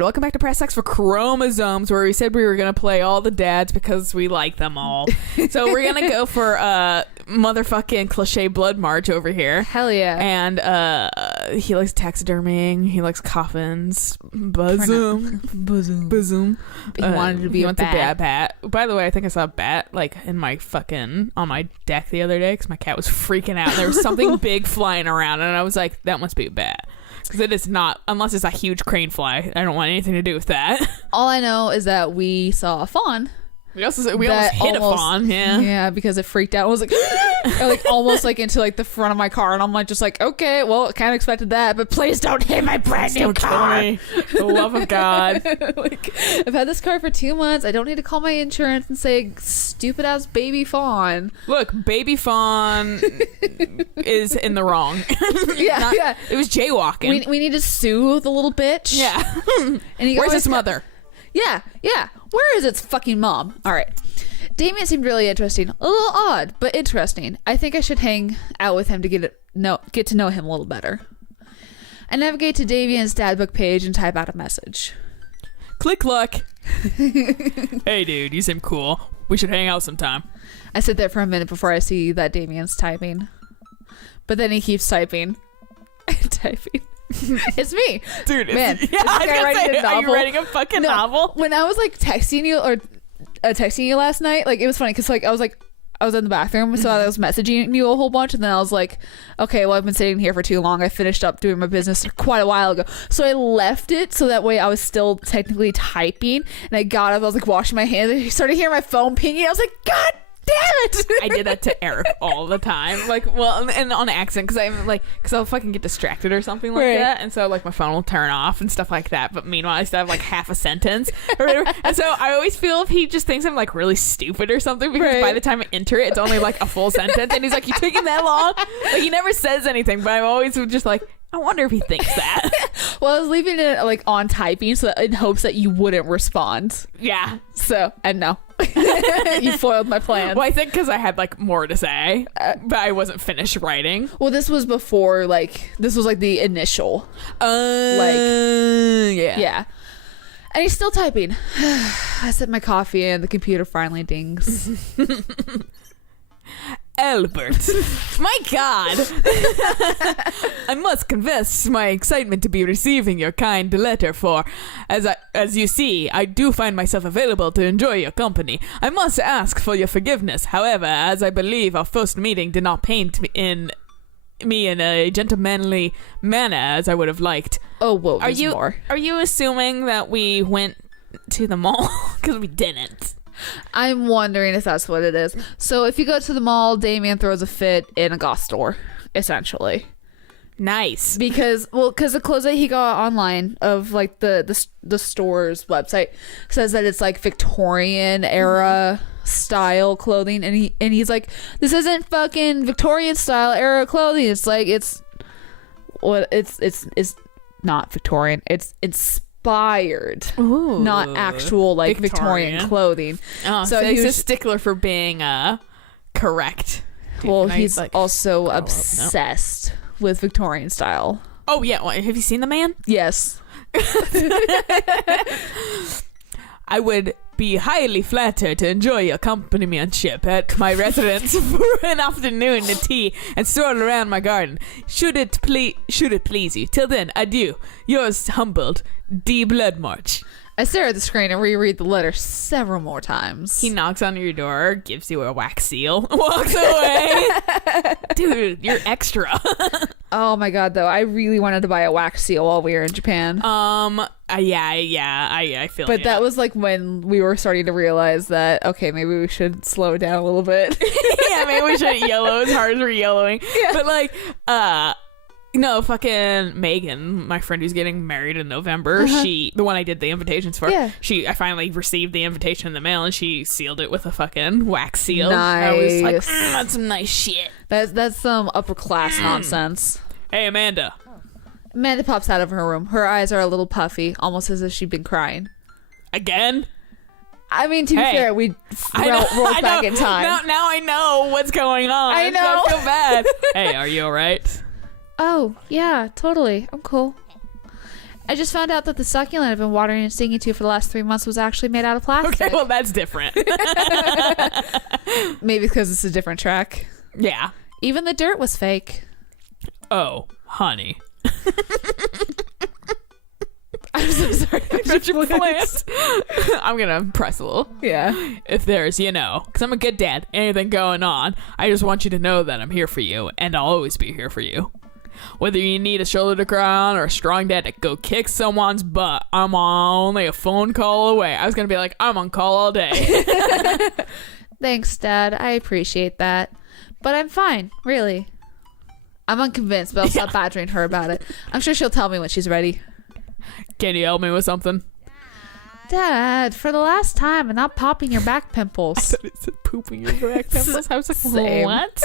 Welcome back to Press X for Chromosomes, where we said we were going to play all the dads because we like them all. So we're going to go for motherfucking cliche blood march over here. Hell yeah. And he likes taxidermying. He likes coffins. Bosom. He wanted to be a bat. By the way, I think I saw a bat like in my fucking on my deck the other day because my cat was freaking out. And there was something big flying around, and I was like, that must be a bat. Because it is not, unless it's a huge crane fly. I don't want anything to do with that. All I know is that we saw a fawn. We almost hit a fawn. Yeah, because it freaked out. I was like, almost like into like the front of my car, and I'm like, just like, okay, well, kind of expected that, but please don't hit my brand new car. For the love of God. Like, I've had this car for 2 months. I don't need to call my insurance and say stupid ass baby fawn. Look, baby fawn is in the wrong. Yeah. It was jaywalking. We need to sue the little bitch. Yeah. And where's its mother? Yeah. Where is its fucking mom? All right. Damien seemed really interesting. A little odd, but interesting. I think I should hang out with him to get to know him a little better. I navigate to Damien's dadbook page and type out a message. Click luck. Hey, dude, you seem cool. We should hang out sometime. I sit there for a minute before I see that Damien's typing. But then he keeps typing. It's me, dude. Man, are you writing a fucking novel? When I was like texting you last night, like it was funny because like I was in the bathroom, so I was messaging you a whole bunch, and then I was like, okay, well, I've been sitting here for too long. I finished up doing my business quite a while ago, so I left it so that way I was still technically typing. And I got up, I was like washing my hands, and I started hearing my phone pinging. I was like, God damn it! I did that to Eric all the time, like, well, and on accident, because I'll fucking get distracted or something like that, and so like my phone will turn off and stuff like that. But meanwhile, I still have like half a sentence or whatever, and so I always feel if he just thinks I'm like really stupid or something, because by the time I enter it, it's only like a full sentence, and he's like, "You taking that long?" Like he never says anything, but I'm always just like, I wonder if he thinks that. Well, I was leaving it like on typing so that, in hopes that you wouldn't respond. Yeah. So, and no. You foiled my plan. Well, I think because I had like more to say, but I wasn't finished writing. Well, this was before, like, this was like the initial. Yeah. And he's still typing. I set my coffee and the computer finally dings. Albert, my God. I must confess my excitement to be receiving your kind letter, for as you see, I do find myself available to enjoy your company. I must ask for your forgiveness, however, as I believe our first meeting did not paint me in a gentlemanly manner as I would have liked. Oh, well, are you assuming that we went to the mall? Because we didn't. I'm wondering if that's what it is. So if you go to the mall, Damien throws a fit in a goth store, essentially. Nice. Because the clothes that he got online of like the store's website says that it's like Victorian era style clothing, and he's like, this isn't fucking Victorian style era clothing. It's like it's not Victorian. It's inspired. Ooh, not actual like Victorian clothing. Oh, so he's a stickler for being correct. Well, he's like also obsessed with Victorian style. Oh yeah, well, have you seen the man? Yes. I would be highly flattered to enjoy your companionship at my residence for an afternoon of tea and stroll around my garden. Should it please you. Till then, adieu. Yours humbled, D. Bloodmarch. I stare at the screen and reread the letter several more times. He knocks on your door, gives you a wax seal, walks away. Dude, you're extra. Oh my God, though. I really wanted to buy a wax seal while we were in Japan. I feel But that was like when we were starting to realize that, okay, maybe we should slow down a little bit. Yeah, maybe we shouldn't yellow as hard as we're yellowing. Yeah. But like, no, fucking Megan, my friend who's getting married in November, the one I did the invitations for, I finally received the invitation in the mail, and she sealed it with a fucking wax seal. Nice. I was like, that's some nice shit. That's some upper class nonsense. Hey, Amanda. Amanda pops out of her room. Her eyes are a little puffy, almost as if she'd been crying. Again? I mean, to be fair, we rolled back in time. Now I know what's going on. I know. I feel bad. Hey, are you all right? Oh, yeah, totally. I'm cool. I just found out that the succulent I've been watering and singing to for the last 3 months was actually made out of plastic. Okay, well, that's different. Maybe because it's a different track. Yeah. Even the dirt was fake. Oh, honey. I'm so sorry. Plant. I'm gonna press a little. Yeah. If there's, because I'm a good dad, anything going on, I just want you to know that I'm here for you, and I'll always be here for you. Whether you need a shoulder to cry on or a strong dad to go kick someone's butt, I'm only a phone call away. I was gonna be like, I'm on call all day. Thanks, Dad. I appreciate that. But I'm fine, really. I'm unconvinced, but I'll stop badgering her about it. I'm sure she'll tell me when she's ready. Can you help me with something? Dad, for the last time, I'm not popping your back pimples. I thought it said pooping your back pimples. I was like, Same. what?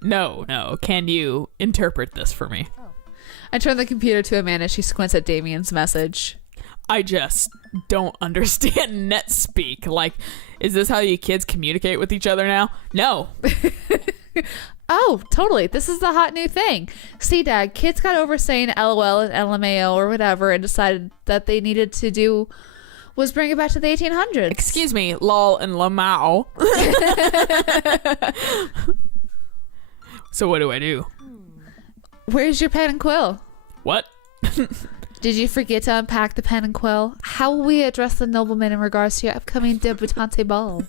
No. Can you interpret this for me? I turn the computer to Amanda. She squints at Damien's message. I just don't understand net speak. Like, is this how you kids communicate with each other now? No. Oh, totally. This is the hot new thing. See, Dad, kids got over saying LOL and LMAO or whatever and decided that they needed to do was bring it back to the 1800s. Excuse me, lol and lamau. So what do I do? Where's your pen and quill? What? Did you forget to unpack the pen and quill? How will we address the nobleman in regards to your upcoming debutante ball?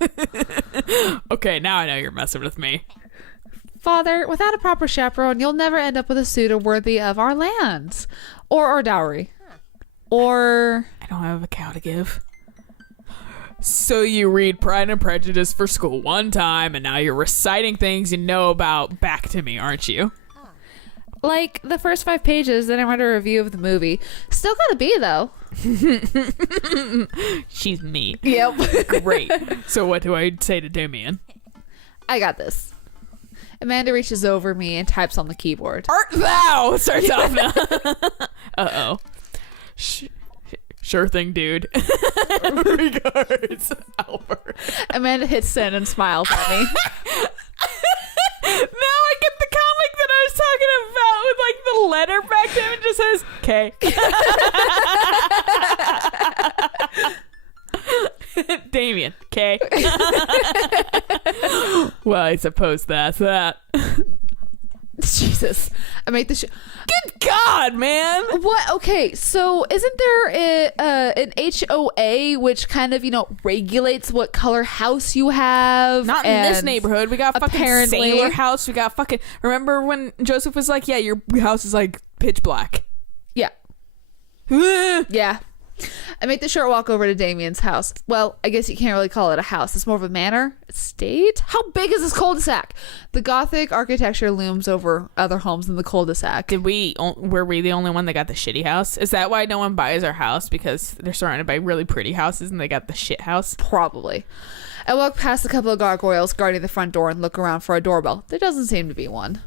Okay, now I know you're messing with me. Father, without a proper chaperone, you'll never end up with a suitor worthy of our lands. Or our dowry. Or... I don't have a cow to give. So you read Pride and Prejudice for school one time, and now you're reciting things you know about back to me, aren't you? like the first 5 pages, then I read a review of the movie. Still got a B, though. She's me. Yep. Great. So what do I say to Damien? I got this. Amanda reaches over me and types on the keyboard. Art thou? Starts off now. Uh-oh. Sure thing, dude. Regards, Albert. Amanda hits send and smiles at me. Now I get the comic that I was talking about with like the letter back to him and just says K. Damien, K. Well, I suppose that's that. Jesus. I make the Good God, man. What? Okay, so isn't there an HOA which kind of, regulates what color house you have? Not in this neighborhood. We got fucking apparently- sailor house. We got fucking... Remember when Joseph was like, yeah, your house is like pitch black. Yeah. Yeah. I made the short walk over to Damien's house. Well, I guess you can't really call it a house. It's more of a manor. Estate? How big is this cul-de-sac? The gothic architecture looms over other homes in the cul-de-sac. Were we the only one that got the shitty house? Is that why no one buys our house? Because they're surrounded by really pretty houses and they got the shit house? Probably. I walk past a couple of gargoyles guarding the front door and look around for a doorbell. There doesn't seem to be one.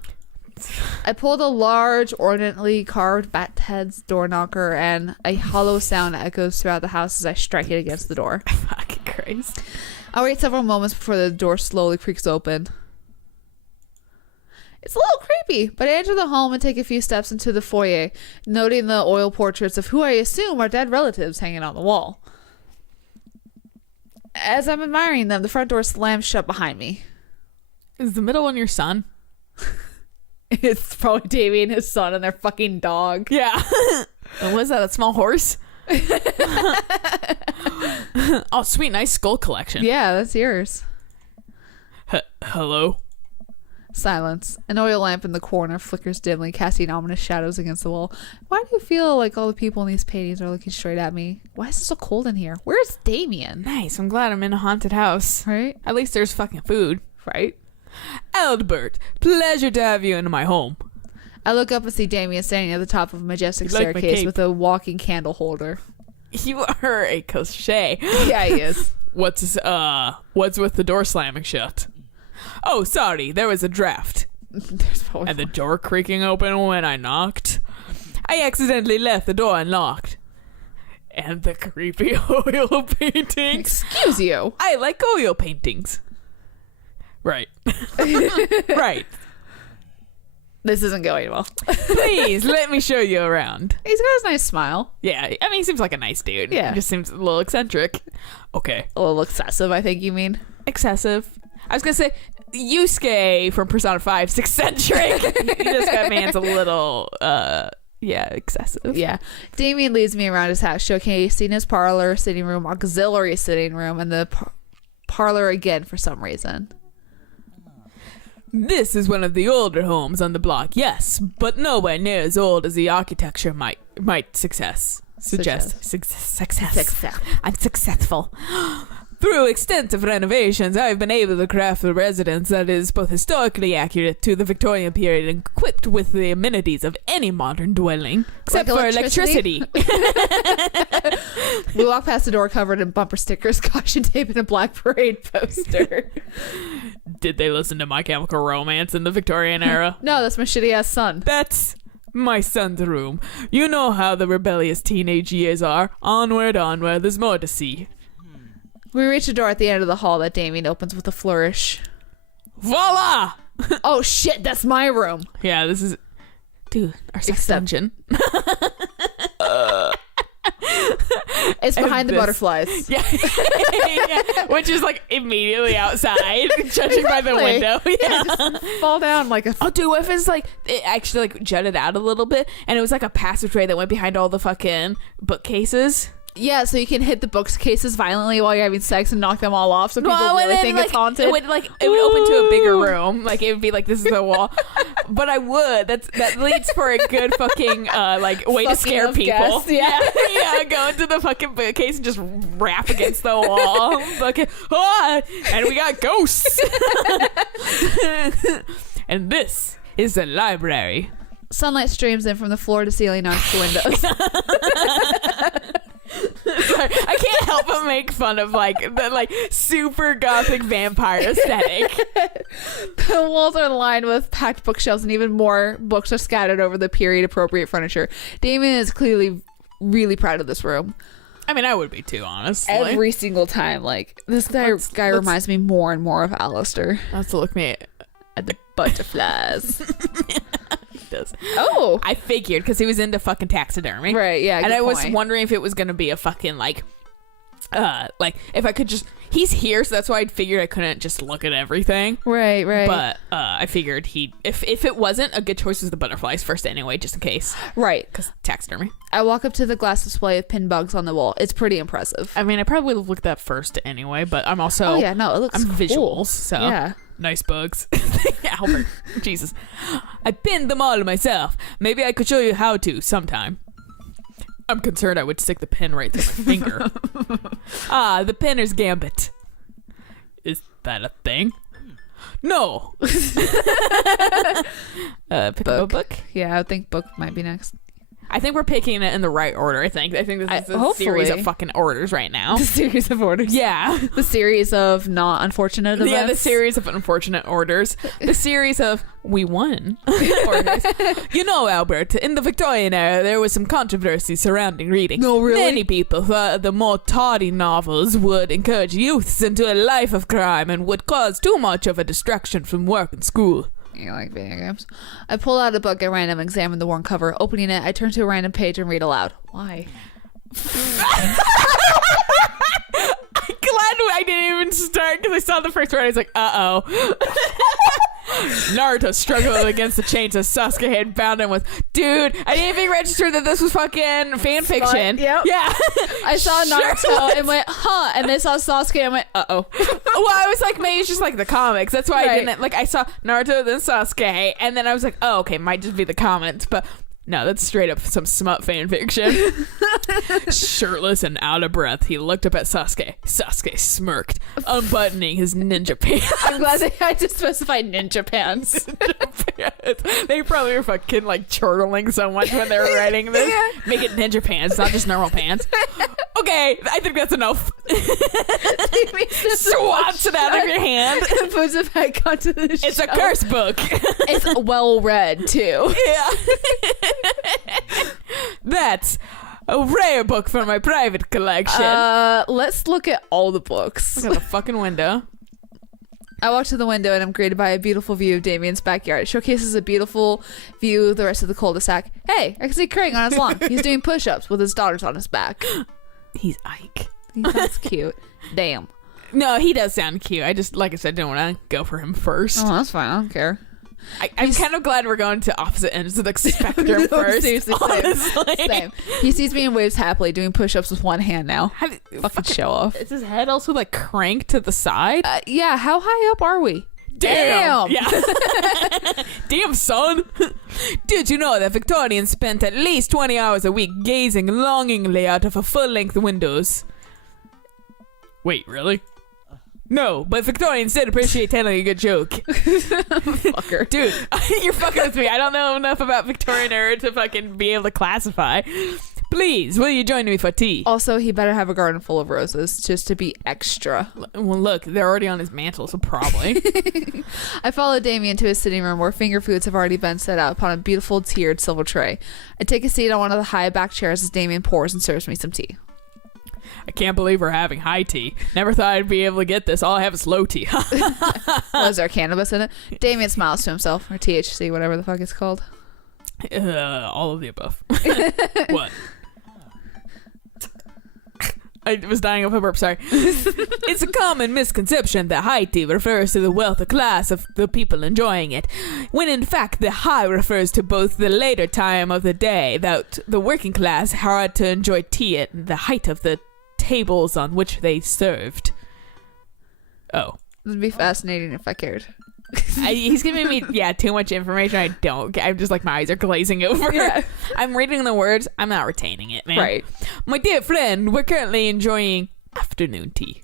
I pulled a large, ornately carved bat head's door knocker, and a hollow sound echoes throughout the house as I strike it against the door. Fucking Christ. I wait several moments before the door slowly creaks open. It's a little creepy, but I enter the home and take a few steps into the foyer, noting the oil portraits of who I assume are dead relatives hanging on the wall. As I'm admiring them, the front door slams shut behind me. Is the middle one your son? It's probably Davey and his son and their fucking dog. Yeah. And was that a small horse? Oh, sweet, nice skull collection. Yeah, that's yours. Hello? Silence. An oil lamp in the corner flickers dimly, casting ominous shadows against the wall. Why do you feel like all the people in these paintings are looking straight at me? Why is it so cold in here? Where's Damien? Nice, I'm glad I'm in a haunted house. Right? At least there's fucking food. Right? Albert, pleasure to have you in my home. I look up and see Damien standing at the top of a majestic You like my staircase cape? with a walking candle holder. You are a cliche. Yeah, he is. What's with the door slamming shut? Oh, sorry, there was a draft. There's probably And the door creaking open when I knocked. I accidentally left the door unlocked. And the creepy oil paintings. Excuse you. I like oil paintings. Right. Right. This isn't going well. Please let me show you around. He's got his nice smile. Yeah, I mean, he seems like a nice dude. Yeah. He just seems a little eccentric. Okay. A little excessive, I think you mean. Excessive. I was gonna say Yusuke from Persona 5's eccentric. This guy man's a little excessive. Yeah. Damien leads me around his house, showcasing his parlor, sitting room, auxiliary sitting room, and the parlor again for some reason. This is one of the older homes on the block, yes, but nowhere near as old as the architecture might suggest. Success. I'm successful. Through extensive renovations, I've been able to craft a residence that is both historically accurate to the Victorian period and equipped with the amenities of any modern dwelling, except Like for electricity. We walk past the door covered in bumper stickers, caution tape, and a Black Parade poster. Did they listen to My Chemical Romance in the Victorian era? No, that's my shitty ass son. That's my son's room. You know how the rebellious teenage years are. Onward, there's more to see. We reach a door at the end of the hall that Damien opens with a flourish. Voila! Oh shit, that's my room. Yeah, this is... Dude, our sex Except- dungeon. It's behind the this- butterflies. Yeah. Yeah. Which is like immediately outside, judging by the Exactly. window. Yeah. Just fall down like a... Oh, dude, what if it's like, it actually like jutted out a little bit and it was like a passageway that went behind all the fucking bookcases? Yeah, so you can hit the bookcases violently while you're having sex and knock them all off so people Well, really and think then, it's haunted. It would open to a bigger room. Like it would be like, this is a wall. But I would. That leads for a good fucking way to Fucking scare of people. guests, yeah. Yeah, go into the fucking bookcase and just rap against the wall. Fucking and we got ghosts. And this is the library. Sunlight streams in from the floor to ceiling onto windows. Sorry, I can't help but make fun of the super gothic vampire aesthetic. The walls are lined with packed bookshelves and even more books are scattered over the period appropriate furniture. Damien is clearly really proud of this room. I mean, I would be too, honestly. Every single time, this guy Let's- reminds me more and more of Alistair. Let's look me At the butterflies. He does. Oh, I figured because he was into fucking taxidermy, right, yeah. and good I was point. wondering if it was gonna be a fucking if I could just, he's here, so that's why I figured I couldn't just look at everything. Right. But I figured if it wasn't, a good choice was the butterflies first anyway, just in case, Right. because taxidermy. I walk up to the glass display of pin bugs on the wall. It's pretty impressive. I mean, I probably would have looked at that first anyway, but I'm also Oh yeah, no, it looks I'm cool. visuals, so Yeah. nice bugs. Albert, Jesus, I pinned them all myself. Maybe I could show you how to sometime. I'm concerned I would stick the pin right through my finger. The pinner's gambit. Is that a thing? No. Pick up a book. Yeah, I think book might be next. I think we're picking it in the right order. I think this is a series hopefully. of fucking orders right now. The series of orders. Yeah. The series of not unfortunate events. Yeah, the series of unfortunate orders. The series of we won orders. You know, Albert, in the Victorian era, there was some controversy surrounding reading. No, really? Many people thought the more tawdry novels would encourage youths into a life of crime and would cause too much of a distraction from work and school. You like video games? I pull out a book at random, examine the worn cover. Opening it, I turn to a random page and read aloud. Why? I'm glad I didn't even start because I saw the first word. I was like, uh-oh. Naruto struggled against the chains as Sasuke had bound him with. Dude, I didn't even register that this was fucking fan fiction. Yep. Yeah. I saw Naruto and went, huh? And then saw Sasuke and went, uh-oh. Well, I was like, maybe it's just like the comics. That's why I Right. didn't. I saw Naruto, then Sasuke, and then I was like, oh, okay, might just be the comments, but no, that's straight up some smut fan fiction. Shirtless and out of breath, he looked up at Sasuke. Sasuke smirked, unbuttoning his ninja pants. I'm glad they had to specify ninja pants. They probably were fucking chortling so much when they were writing this. Yeah. Make it ninja pants, not just normal pants. Okay, I think that's enough. Swats it out of your hand. And puts it back onto the It's a shelf. curse book. It's well read too. Yeah. That's a rare book from my private collection. Let's look at all the books. Look at the fucking window. I walk to the window and I'm greeted by a beautiful view of Damien's backyard. It showcases a beautiful view of the rest of the cul-de-sac. Hey, I can see Craig on his lawn. He's doing push-ups with his daughters on his back. He's Ike. He sounds cute. Damn. No, he does sound cute. I just, like I said, don't want to go for him first. Oh, that's fine. I don't care. I'm kind of glad we're going to opposite ends of the spectrum No, first. seriously, honestly. Same. He sees me and waves happily, doing push-ups with one hand now. Fucking show off. Is his head also like cranked to the side? Yeah, how high up are we? Damn. Yeah. Damn, son. Did you know that Victorians spent at least 20 hours a week gazing longingly out of a full-length windows? Wait, really? No, but Victorians did appreciate telling a good joke. Fucker. Dude, you're fucking with me. I don't know enough about Victorian era to fucking be able to classify. Please, will you join me for tea? Also, he better have a garden full of roses just to be extra. Well, look, they're already on his mantle, so probably. I follow Damien to his sitting room where finger foods have already been set out upon a beautiful tiered silver tray. I take a seat on one of the high back chairs as Damien pours and serves me some tea. I can't believe we're having high tea. Never thought I'd be able to get this. All I have is low tea. Was there cannabis in it? Damien smiles to himself, or THC, whatever the fuck it's called. All of the above. What? I was dying of a burp, sorry. It's a common misconception that high tea refers to the wealthy class of the people enjoying it, when in fact the high refers to both the later time of the day that the working class had to enjoy tea at the height of the tables on which they served. Oh. It'd be fascinating if I cared. He's giving me, too much information. I don't. I'm just like, my eyes are glazing over. Yeah. I'm reading the words. I'm not retaining it, man. Right. My dear friend, we're currently enjoying afternoon tea.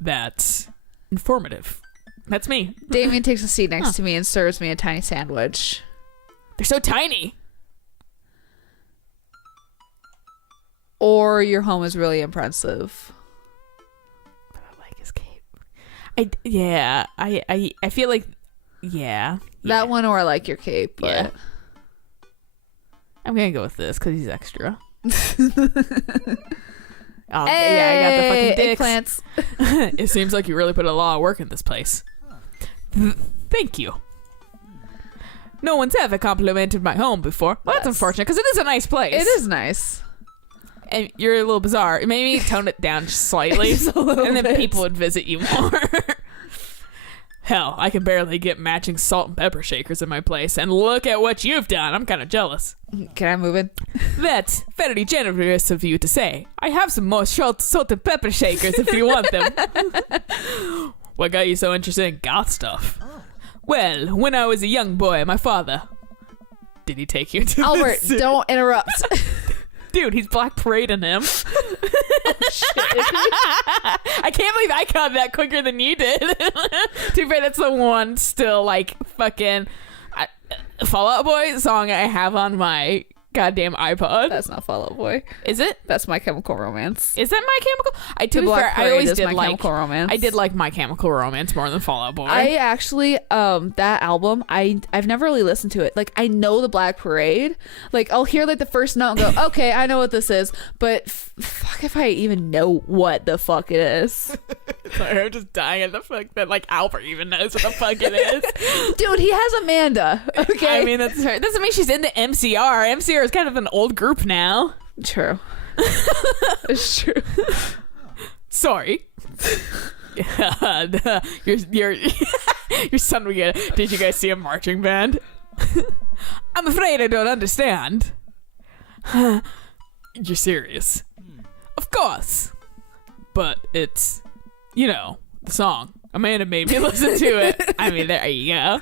That's informative. That's me. Damien takes a seat next to me and serves me a tiny sandwich. They're so tiny. Or your home is really impressive. But I like his cape. I feel like, That one, or I like your cape, but... Yeah. I'm gonna go with this because he's extra. Oh, Hey, yeah, I got the fucking dicks. eggplants. It seems like you really put a lot of work in this place. Thank you. No one's ever complimented my home before. Well, that's Yes. unfortunate because it is a nice place. It is nice. And you're a little bizarre. Maybe tone it down just slightly, Just a little and then bit. people would visit you more. Hell, I can barely get matching salt and pepper shakers in my place, and look at what you've done. I'm kind of jealous. Can I move it? That's very generous of you to say. I have some more salt and pepper shakers if you want them. What got you so interested in goth stuff? Well, when I was a young boy, my father... Did he take you to Albert, the zoo? don't interrupt. Dude, he's Black Parading him. I can't believe I caught that quicker than you did. Too bad that's the one still, like, fucking Fall Out Boy song I have on my goddamn iPod. That's not Fall Out Boy. Is it? That's My Chemical Romance. Is that My Chemical? To be Black fair, I Parade always is did My like Chemical Romance. I did like My Chemical Romance more than Fall Out Boy. I actually, that album, I've never really listened to it. Like, I know the Black Parade. Like, I'll hear like the first note and go, okay, I know what this is. But fuck if I even know what the fuck it is. Sorry, I'm just dying at the fuck that like Albert even knows what the fuck it is. Dude, he has Amanda. Okay. I mean, that's her. Doesn't mean she's into MCR. MCR is kind of an old group now. True. It's true. Sorry. your son would get it. Did you guys see a marching band? I'm afraid I don't understand. You're serious? Of course. But it's, the song. Amanda made me listen to it. I mean, there you go.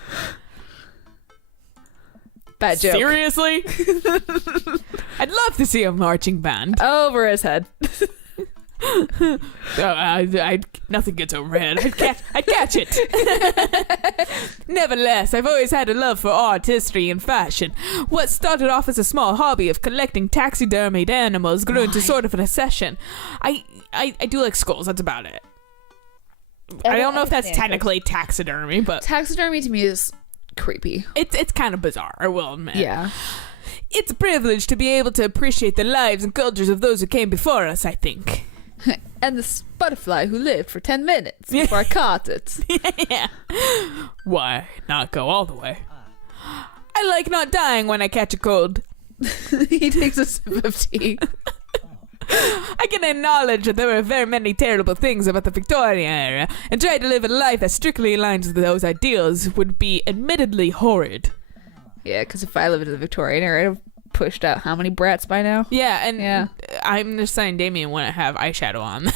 Bad joke. Seriously? I'd love to see a marching band. Over his head. Nothing gets overhead. I'd catch it. Nevertheless, I've always had a love for art, history, and fashion. What started off as a small hobby of collecting taxidermied animals grew into sort of an obsession. I do like skulls. That's about it. I don't know if that's technically taxidermy, but Taxidermy to me is creepy. it's kind of bizarre, I will admit. Yeah. It's a privilege to be able to appreciate the lives and cultures of those who came before us, I think. and this butterfly who lived for 10 minutes before I caught it. Yeah. Why not go all the way? I like not dying when I catch a cold. He takes a sip of tea. I can acknowledge that there were very many terrible things about the Victorian era, and trying to live a life that strictly aligns with those ideals would be admittedly horrid. Yeah, because if I lived in the Victorian era, I'd have pushed out how many brats by now? Yeah, and I'm just saying Damien wouldn't have eyeshadow on.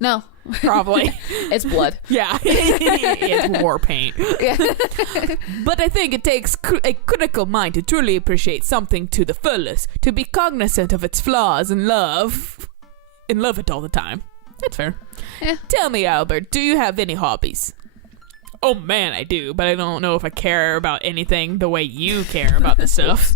No. Probably. It's blood. Yeah. It's war paint. Yeah. But I think it takes a critical mind to truly appreciate something to the fullest, to be cognizant of its flaws and love it all the time. That's fair. Yeah. Tell me, Albert, do you have any hobbies? Oh man, I do, but I don't know if I care about anything the way you care about this stuff.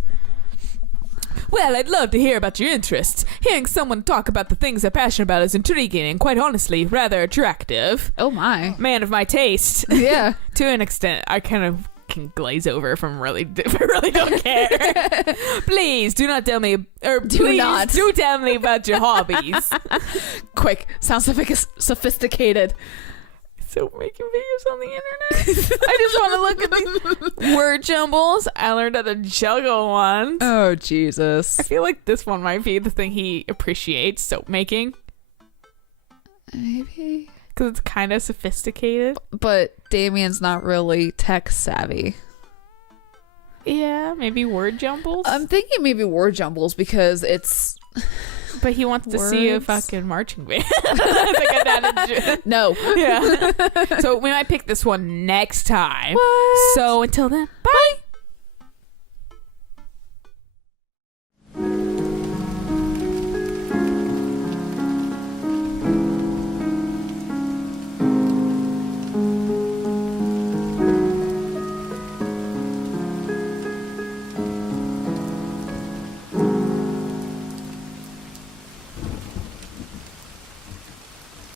Well, I'd love to hear about your interests. Hearing someone talk about the things they're passionate about is intriguing and, quite honestly, rather attractive. Oh my. Man of my taste. Yeah. To an extent, I kind of can glaze over if I really don't care. Please do not tell me, or do tell me about your hobbies. Quick. Sounds sophisticated. So making videos on the internet. I just want to look at these word jumbles. I learned how to juggle once. Oh, Jesus. I feel like this one might be the thing he appreciates, soap making. Maybe. Because it's kind of sophisticated. But Damien's not really tech savvy. Yeah, maybe word jumbles. I'm thinking maybe word jumbles because it's... But he wants to see a fucking marching band. No. Yeah. So we might pick this one next time. What? So until then, bye.